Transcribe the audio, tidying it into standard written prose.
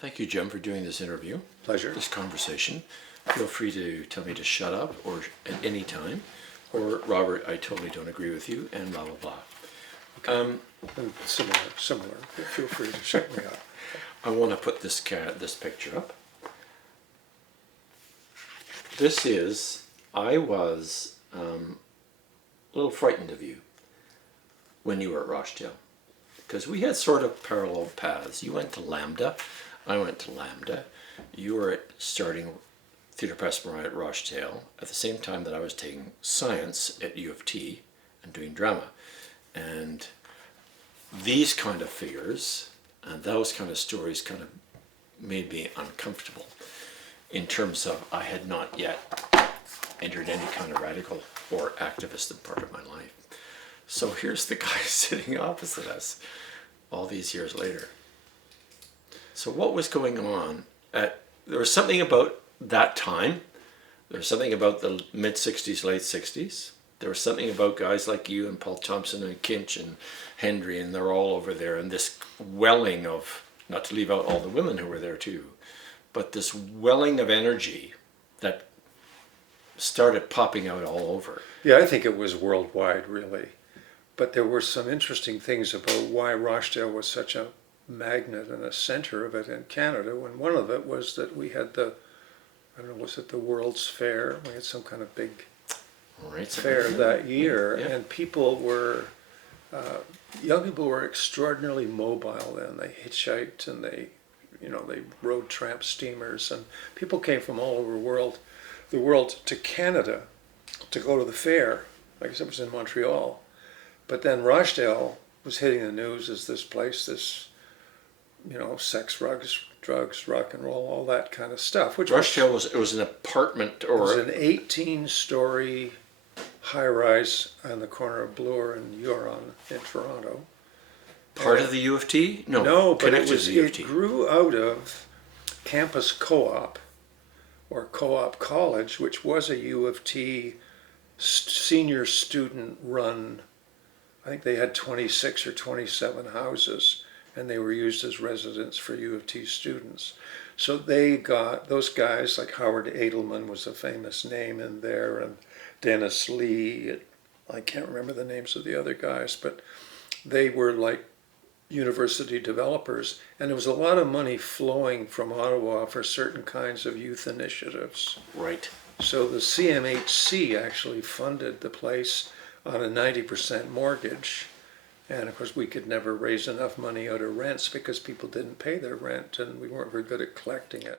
Thank you, Jim, for doing this interview. Pleasure. This conversation. Feel free to tell me to shut up or at any time. Or, Robert, I totally don't agree with you, and blah, blah, blah. Okay. Similar. Feel free to shut me up. I want to put this picture up. This is, I was a little frightened of you when you were at Rochdale, because we had sort of parallel paths. You went to Lambda, I went to Lambda. You were starting Theatre Pressmore at Rochdale at the same time that I was taking science at U of T and doing drama. And these kind of figures and those kind of stories kind of made me uncomfortable in terms of I had not yet entered any kind of radical or activist part of my life. So here's the guy sitting opposite us all these years later. So what was going on? There was something about that time. There was something about the mid-60s, late 60s. There was something about guys like you and Paul Thomson and Kinch and Hendry, and they're all over there, and this welling of, not to leave out all the women who were there too, but this welling of energy that started popping out all over. Yeah, I think it was worldwide, really. But there were some interesting things about why Rochdale was such a magnet and a center of it in Canada. And one of it was that we had was it the World's Fair? We had some kind of big fair that year, yeah. And people were, young people were extraordinarily mobile then. They hitchhiked and they rode tramp steamers, and people came from all over the world to Canada to go to the fair. I guess it was in Montreal. But then Rochdale was hitting the news as this place, sex, drugs, rock and roll, all that kind of stuff. Which Rochdale was an apartment, or it was an 18-story high-rise on the corner of Bloor and Huron in Toronto. Part of the U of T? No, but it grew out of Campus Co-op, or Co-op College, which was a U of T senior student-run. I think they had 26 or 27 houses, and they were used as residence for U of T students. So they got those guys like Howard Edelman was a famous name in there, and Dennis Lee. I can't remember the names of the other guys, but they were like university developers, and there was a lot of money flowing from Ottawa for certain kinds of youth initiatives. Right. So the CMHC actually funded the place on a 90% mortgage. And of course we could never raise enough money out of rents because people didn't pay their rent and we weren't very good at collecting it.